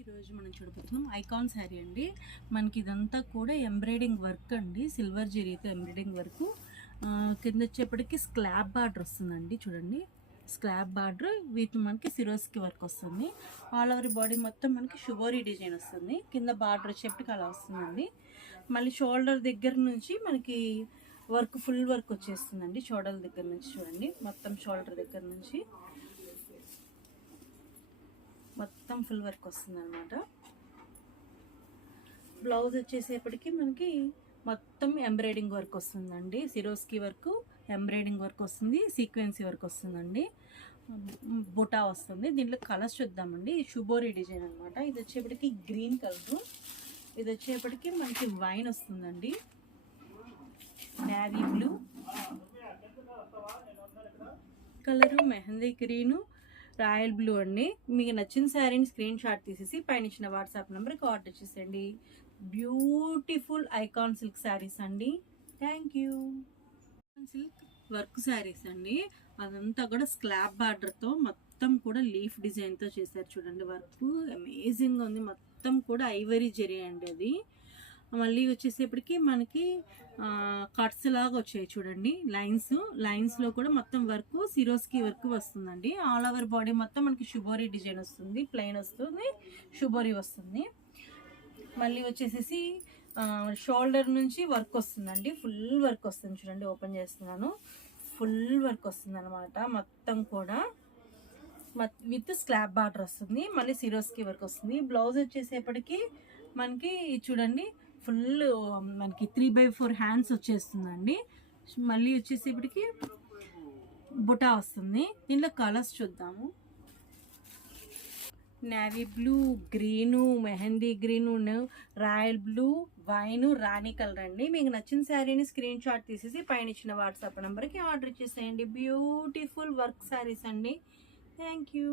ఈరోజు మనం చూడబోతున్నాం ఐకాన్ శారీ అండి. మనకి ఇదంతా కూడా ఎంబ్రాయిడింగ్ వర్క్ అండి, సిల్వర్ జరీతో ఎంబ్రాయిడింగ్ వర్క్. కింద వచ్చేప్పటికి స్లాబ్ బార్డర్ వస్తుందండి. చూడండి, స్లాబ్ బార్డర్ విత్ మనకి సిరోస్కి వర్క్ వస్తుంది. ఆల్ ఓవర్ బాడీ మొత్తం మనకి షుబోరీ డిజైన్ వస్తుంది. కింద బార్డర్ వచ్చేప్పటికి అలా వస్తుందండి. మళ్ళీ షోల్డర్ దగ్గర నుంచి మనకి వర్క్, ఫుల్ వర్క్ వచ్చేస్తుందండి. షోల్డర్ దగ్గర నుంచి చూడండి, మొత్తం షోల్డర్ దగ్గర నుంచి మొత్తం ఫుల్ వర్క్ వస్తుంది అనమాట. బ్లౌజ్ వచ్చేసేపటికి మనకి మొత్తం ఎంబ్రాయిడింగ్ వర్క్ వస్తుందండి. సిరోస్కి వర్క్, ఎంబ్రాయిడింగ్ వర్క్ వస్తుంది, సీక్వెన్సీ వర్క్ వస్తుందండి, బుటా వస్తుంది. దీంట్లో కలర్స్ చూద్దామండి. షుబోరీ డిజైన్ అనమాట. ఇది వచ్చేప్పటికి గ్రీన్ కలర్, ఇది వచ్చేప్పటికి మనకి వైన్ వస్తుందండి, navy blue colour, mehndi green, royal blue అండి. మీకు నచ్చిన శారీని స్క్రీన్ షాట్ తీసేసి పైన ఇచ్చిన వాట్సాప్ నెంబర్కి ఆర్డర్ చేసేయండి. బ్యూటిఫుల్ ఐకాన్ సిల్క్ శారీస్ అండి. Thank you. Silk work saris అండి. అదంతా కూడా స్లాబ్ బార్డర్తో మొత్తం కూడా లీఫ్ డిజైన్తో చేశారు. చూడండి, వర్క్ అమేజింగ్గా ఉంది. మొత్తం కూడా ఐవరీ జరీ అండి అది. మళ్ళీ వచ్చేసేపటికి మనకి కట్స్ లాగా వచ్చాయి చూడండి, లైన్స్లో కూడా మొత్తం వర్క్, సిరోస్కి వర్క్ వస్తుందండి. ఆల్ ఓవర్ బాడీ మొత్తం మనకి షుబోరీ డిజైన్ వస్తుంది, ప్లెయిన్ వస్తుంది, షుబోరీ వస్తుంది. మళ్ళీ వచ్చేసేసి షోల్డర్ నుంచి వర్క్ వస్తుందండి, ఫుల్ వర్క్ వస్తుంది. చూడండి, ఓపెన్ చేస్తున్నాను, ఫుల్ వర్క్ వస్తుంది అనమాట. మొత్తం కూడా విత్ స్లాబ్ బార్డర్ వస్తుంది. మళ్ళీ సిరోస్కి వర్క్ వస్తుంది. బ్లౌజ్ వచ్చేసేపటికి మనకి చూడండి, ఫుల్ మనకి 3/4 హ్యాండ్స్ వచ్చేస్తుందండి. మళ్ళీ వచ్చేసేపటికి బుటా వస్తుంది. దీంట్లో కలర్స్ చూద్దాము. Navy blue, green, mehndi green, royal blue, wine, రాణి కలర్ అండి. మీకు నచ్చిన శారీని స్క్రీన్ షాట్ తీసేసి పైన ఇచ్చిన వాట్సాప్ నెంబర్కి ఆర్డర్ చేసేయండి. బ్యూటిఫుల్ వర్క్ శారీస్ అండి. Thank you.